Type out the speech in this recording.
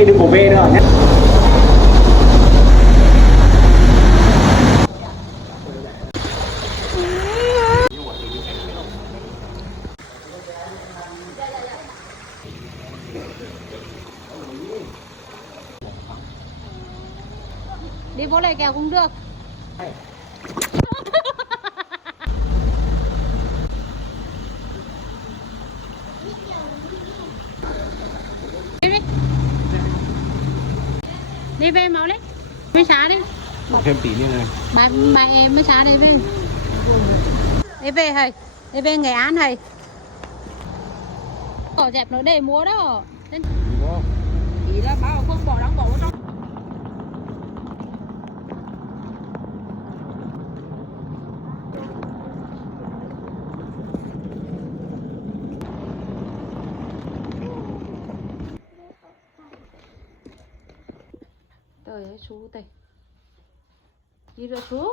đây được của B nữa nhé. Đi bố lại kèo cũng được. Đi đi. Đi về máu đấy. Mới xá đi. Thêm tí nữa này. Bà em mới xá đi về. Đi về thầy. Đi về Nghệ An thầy. Cỏ dẹp nó để múa đó. Ý là bảo không bỏ đóng bỏ trong. Trời ơi chú tây. Đi rồi chú.